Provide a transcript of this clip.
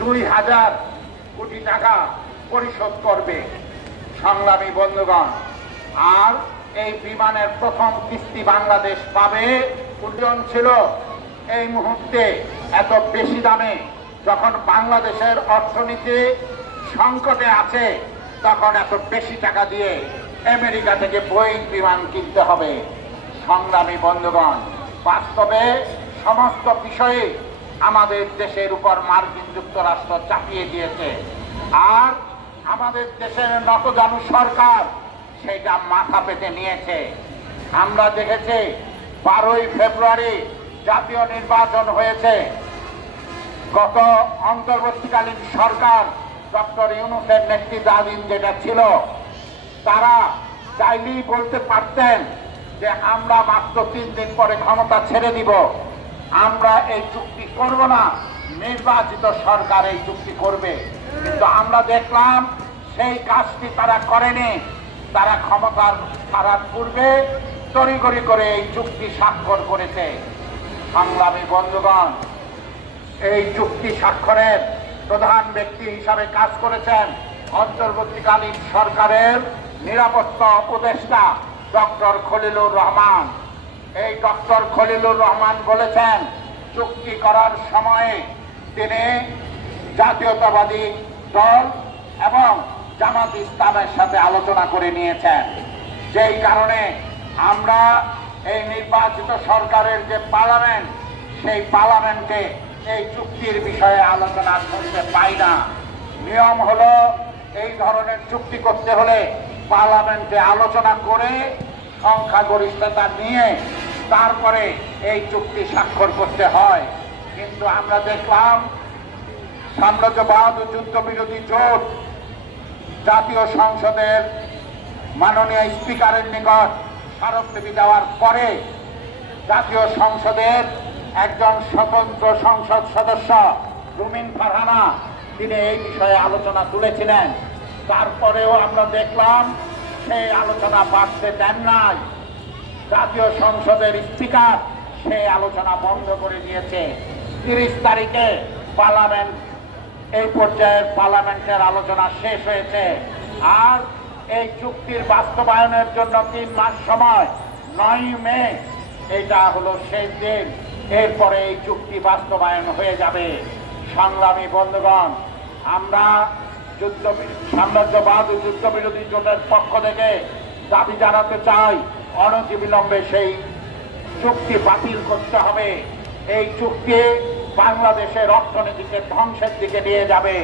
2000 কোটি টাকা পরিশোধ করবে। সংগ্রামী বন্ধুগণ, আর এই বিমানের প্রথম কিস্তি বাংলাদেশ পাবে। প্রয়োজন ছিল এই মুহূর্তে এত বেশি দামে, যখন বাংলাদেশের অর্থনীতি সংকটে আছে, তখন এত বেশি টাকা দিয়ে আমেরিকা থেকে বোয়িং বিমান কিনতে হবে। সংগ্রামী বন্ধুগণ, বাস্তবে সমস্ত বিষয়ে আমাদের দেশের উপর মার্কিন যুক্তরাষ্ট্র চাপিয়ে দিয়েছে, আর আমাদের দেশের নতজানু সরকার সেটা মাথা পেতে নিয়েছে। আমরা দেখেছি 12ই ফেব্রুয়ারি জাতীয় নির্বাচন হয়েছে। গত অন্তর্বর্তীকালীন সরকার ডক্টর ইউনূসের নেতৃত্বাধীন যেটা ছিল, তারা চাইলেই বলতে পারতেন যে আমরা মাত্র 3 দিন পরে ক্ষমতা ছেড়ে দিব, আমরা এই চুক্তি করব না, নির্বাচিত সরকার এই চুক্তি করবে। কিন্তু আমরা দেখলাম সেই কাজটি তারা করেনি। তারা ক্ষমতার ছাড়ার পূর্বে তড়িঘড়ি করে এই চুক্তি স্বাক্ষর করেছে। সংগ্রামী বন্ধুগণ, এই চুক্তি স্বাক্ষরের প্রধান ব্যক্তি হিসাবে কাজ করেছেন অন্তর্বর্তীকালীন সরকারের নিরাপত্তা উপদেষ্টা ডক্টর খলিলুর রহমান। এই ডক্টর খলিলুর রহমান বলেছেন, চুক্তি করার সময়ে তিনি জাতীয়তাবাদী দল এবং জামাত ইসলামের সাথে আলোচনা করে নিয়েছেন। যেই কারণে আমরা এই নির্বাচিত সরকারের যে পার্লামেন্ট, সেই পার্লামেন্টে এই চুক্তির বিষয়ে আলোচনা করতে পাই না। নিয়ম হলো এই ধরনের চুক্তি করতে হলে পার্লামেন্টে আলোচনা করে সংখ্যাগরিষ্ঠতা নিয়ে তারপরে এই চুক্তি স্বাক্ষর করতে হয়। কিন্তু আমরা দেখলাম সাম্রাজ্যবাদ ও যুদ্ধবিরোধী জোট জাতীয় সংসদের মাননীয় স্পিকারের নিকট স্মারকলিপি দেওয়ার পরে জাতীয় সংসদের একজন স্বতন্ত্র সংসদ সদস্য রুমিন ফারহানা তিনি এই বিষয়ে আলোচনা তুলেছিলেন। তারপরেও আমরা দেখলাম সেই আলোচনা বাড়তে দেন নাই। জাতীয় সংসদের স্পিকার সেই আলোচনা বন্ধ করে দিয়েছে। 30 তারিখে পার্লামেন্ট এই পর্যায়ের পার্লামেন্টের আলোচনা শেষ হয়েছে, আর এই চুক্তির বাস্তবায়নের জন্য 3 মাস সময়, 9 মে এটা হলো শেষ দিন। এরপরে এই চুক্তি বাস্তবায়ন হয়ে যাবে। সংগ্রামী বন্ধুগণ, আমরা সাম্রাজ্যবাদ ও যুদ্ধবিরোধী জোটের পক্ষ থেকে দাবি জানাতে চাই, অনতিবিলম্বে সেই চুক্তি বাতিল করতে হবে। এই চুক্তি বাংলাদেশের অর্থনীতিকে ধ্বংসের দিকে নিয়ে যাবে।